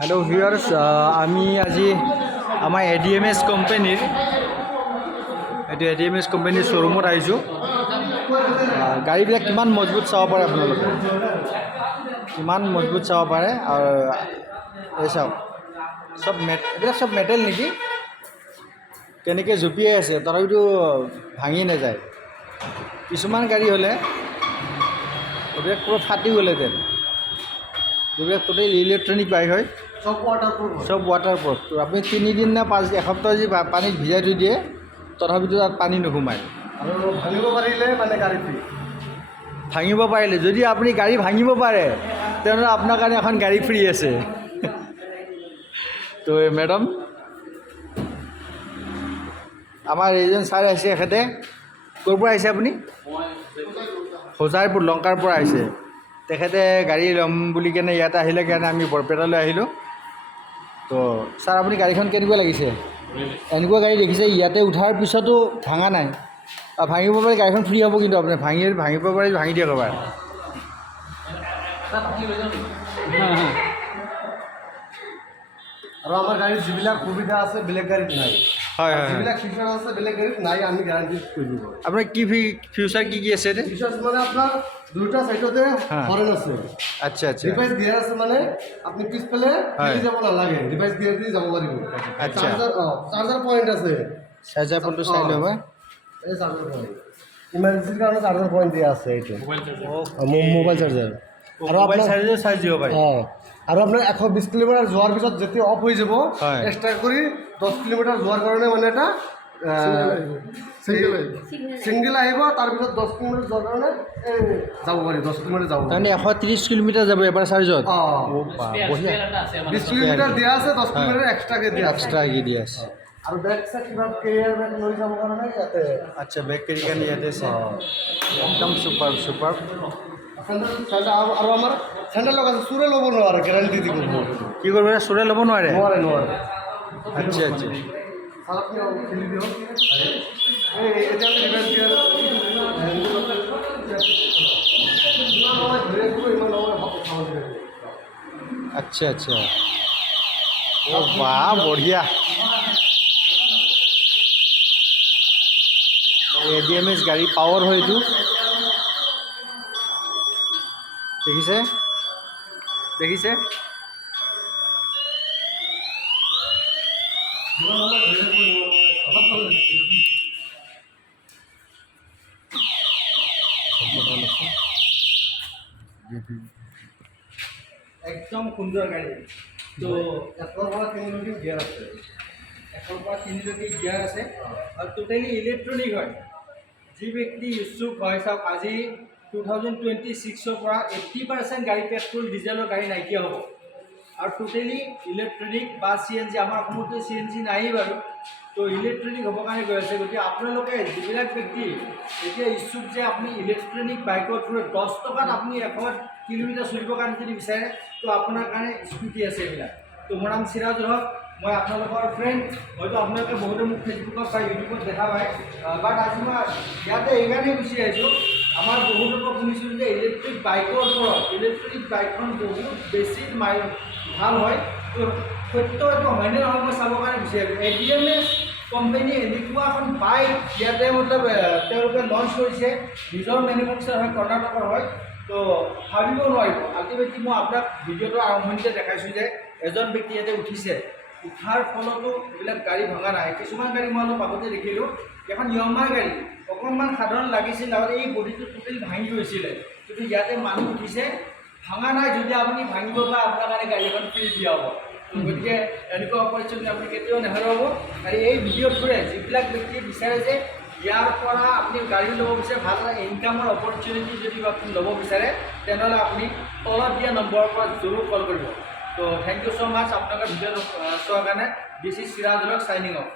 Hello viewers আমি আজি আমাৰ এডিএমএস কোম্পানীৰ এডিএমএস কোম্পানীৰ শ্বৰুমত আহিছোঁ। গাড়ীবিলাক কিমান মজবুত চাব পাৰে আপোনালোকে, কিমান মজবুত চাব পাৰে। আৰু এই চাওক সব এইবিলাক সব মেটেল নেকি, কেনেকৈ জঁপিয়াই আছে তথাপিতো ভাঙি নাযায়। কিছুমান গাড়ী হ'লে এইবিলাক পুরো ফাটি গ'লেহেঁতেন। এইবিলাক টোটেল ইলেক্ট্ৰনিক বাইক হয়, সব ৱাটাৰপ্ৰুফ। তো আপুনি 3 দিন না 5 এসপ্তাহ যদি পানীত ভিজাই থৈ দিয়ে তথাপিতো তাত পানী নোসোমায়। আৰু ভাঙিব পাৰিলে মানে গাড়ী ফ্ৰী। ভাঙিব পাৰিলে, যদি আপুনি গাড়ী ভাঙিব পাৰে তেনেহ'লে আপোনাৰ কাৰণে এখন গাড়ী ফ্ৰী আছে। তো মেডাম আমাৰ এইজন ছাৰ আহিছে, এখেতে ক'ৰ পৰা আহিছে আপুনি? হোজাইপুৰ লংকাৰ পৰা আহিছে। তেখেতে গাড়ী ল'ম বুলি কেনে ইয়াতে আহিলে কাৰণে আমি বৰপেটালৈ আহিলোঁ। তো ছাৰ আপুনি গাড়ীখন কেনেকুৱা লাগিছে? এনেকুৱা গাড়ী দেখিছে ইয়াতে উঠাৰ পিছতো ভাঙা নাই, ভাঙিব পাৰি গাড়ীখন ফ্ৰী হ'ব। কিন্তু আপুনি ভাঙিব পাৰি, ভাঙি দিয়ক এবাৰ। আৰু আমাৰ গাড়ীত যিবিলাক সুবিধা আছে বেলেগ গাড়ীত নাই। হয় হয়, যিবিলাক ফিচাৰ আছে বেলেগ গাড়ীত নাই, আমি গেৰাণ্টি কৰি দিব। আপোনাৰ কি ফিউচাৰ কি আছে এতিয়া? ফিচাৰ্ছ মানে আপোনাৰ দুটা চাইডতে হৰ্ণ আছে। আচ্ছা আচ্ছা, ৰিভাইজ গিয়াৰ আছে, মানে আপুনি পিছফালে ফেলি যাব নালাগে, ৰিভাইজ গিয়াৰ দি যাব পাৰিব। আচ্ছা, চাৰ্জাৰ পইণ্ট আছে। চাৰ্জাৰ পইণ্টটো চাই ল'ব। এই চাৰ্জাৰ পইণ্ট ইমাৰ্জেঞ্চিৰ কাৰণে চাৰ্জাৰ পইণ্ট দিয়া আছে। এইটো মোবাইল চাৰ্জাৰ, আৰু মোবাইল চাৰ্জাৰো চাৰ্জ দিব পাৰি। আৰু আপোনাৰ 120 কিলোমিটাৰ যোৱাৰ পিছত যেতিয়া অফ হৈ যাব, হয়, এক্সট্ৰা কৰি 10 কিলোমিটাৰ যোৱাৰ কাৰণে মানে এটা ছিংগল আহিব। তাৰপিছত 10 কিলোমিটাৰ যোৱাৰ কাৰণে যাব পাৰি, 10 কিলোমিটাৰ যাব পাৰি। তাৰমানে 130 কিলোমিটাৰ যাব এবাৰ চাৰ্জত। বঢ়িয়া, 20 কিলোমিটাৰ দিয়া আছে, 10 কিলোমিটাৰ এক্সট্ৰাকৈ দিয়া আছে। এক্সট্ৰাকৈ দিয়া আছে। আৰু বেক চাইড কিবা কেৰিয়াৰ বেগ লৈ যাবৰ কাৰণে ইয়াতে। আচ্ছা, বেক কেৰি কাৰণে ইয়াতে আছে। একদম চুপাৰ চুপাৰ। আৰু আমাৰ চেণ্ডেল লগাই চোৰে ল'ব নোৱাৰে, গেৰাণ্টি দিব। কি কৰিব, চোৰে ল'ব নোৱাৰে? নোৱাৰে। আচ্ছা আচ্ছা, খেলি দিয়ক। এতিয়া ৰিভাইজ গিয়াৰ আচ্ছা আচ্ছা, ও বাহ বঢ়িয়া। এডিএমএস গাড়ী পাৱাৰ হয় এইটো, দেখিছে দেখিছে। একদম সুন্দৰ গাড়ী। তো 1 পৰা 3 গিয়াৰ আছে, 1 পৰা 3 গিয়াৰ আছে, আৰু টোটেলি ইলেক্ট্ৰনিক হয়। যি ব্যক্তি ইচ্ছুক হয়, চাওক আজি 2026 পৰা 80% গাড়ী পেট্ৰল ডিজেলৰ গাড়ী নাইকিয়া হ'ব, আৰু টোটেলি ইলেক্ট্ৰনিক বা CNG। আমাৰ অসমতো CNG নাই বাৰু, তো ইলেক্ট্ৰনিক হ'বৰ কাৰণে গৈ আছে। গতিকে আপোনালোকে যিবিলাক ব্যক্তি এতিয়া ইচ্ছুক যে আপুনি ইলেক্ট্ৰনিক বাইকৰ থ্ৰুত 10 টকাত আপুনি 100 কিলোমিটাৰ চলিবৰ কাৰণে যদি বিচাৰে, তো আপোনাৰ কাৰণে স্কুটি আছে এইবিলাক। তো মোৰ নাম চিৰাজুল হক, মই আপোনালোকৰ ফ্ৰেণ্ড। হয়তো আপোনালোকে বহুতে মোক ফেচবুকত বা ইউটিউবত দেখা পায়, বাট আজি মই ইয়াতে এইকাৰণেই গুচি আহিছোঁ। আমাৰ বহুতৰ পৰা শুনিছোঁ যে ইলেক্ট্ৰিক বাইকৰ ওপৰত ইলেক্ট্ৰিক বাইকখন বহুত বেছি ভাল হয়। তো সত্য এইটো হয়নে নহয় মই চাবৰ কাৰণে গুচি আহিছোঁ। এডিএমএস কোম্পানী এনেকুৱা এখন বাইক ইয়াতে মতলব তেওঁলোকে লঞ্চ কৰিছে, নিজৰ মেনুফেকচাৰ হয়, কৰ্ণাটকৰ হয়। তো ভাবিব নোৱাৰিব। আল্টিমেটলি মই আপোনাক ভিডিঅ'টো আৰম্ভণিতে দেখাইছোঁ যে এজন ব্যক্তি ইয়াতে উঠিছে, উঠাৰ ফলতো এইবিলাক গাড়ী ভঙা নাই। কিছুমান গাড়ী মই অলপ আগতে দেখিলোঁ, এখন য়মাৰ গাড়ী অকণমান সাধাৰণ লাগিছিল, আৰু এই বডিটো টোটেল ভাঙি গৈছিলে, কিন্তু ইয়াতে মানুহ উঠিছে, ভাঙা নাই। যদি আপুনি ভাঙিব পাৰে, আপোনাৰ কাৰণে গাড়ী এখন ফ্ৰী দিয়া হ'ব। গতিকে এনেকুৱা অপৰচুনিটি আপুনি কেতিয়াও নেহেৰুৱাব। আৰু এই ভিডিঅ'ৰ থ্ৰুৰে যিবিলাক ব্যক্তিয়ে বিচাৰে যে ইয়াৰ পৰা আপুনি গাড়ী ল'ব বিচাৰে, ভাল এটা ইনকামৰ অপৰচুনিটি যদি আপুনি ল'ব বিচাৰে, তেনেহ'লে আপুনি তলত দিয়া নম্বৰৰ পৰা জৰুৰ কল কৰিব। তো থেংক ইউ ছ' মাছ আপোনালোকৰ ভিডিঅ'টো চোৱাৰ কাৰণে। This is Sirajul Haque, signing of.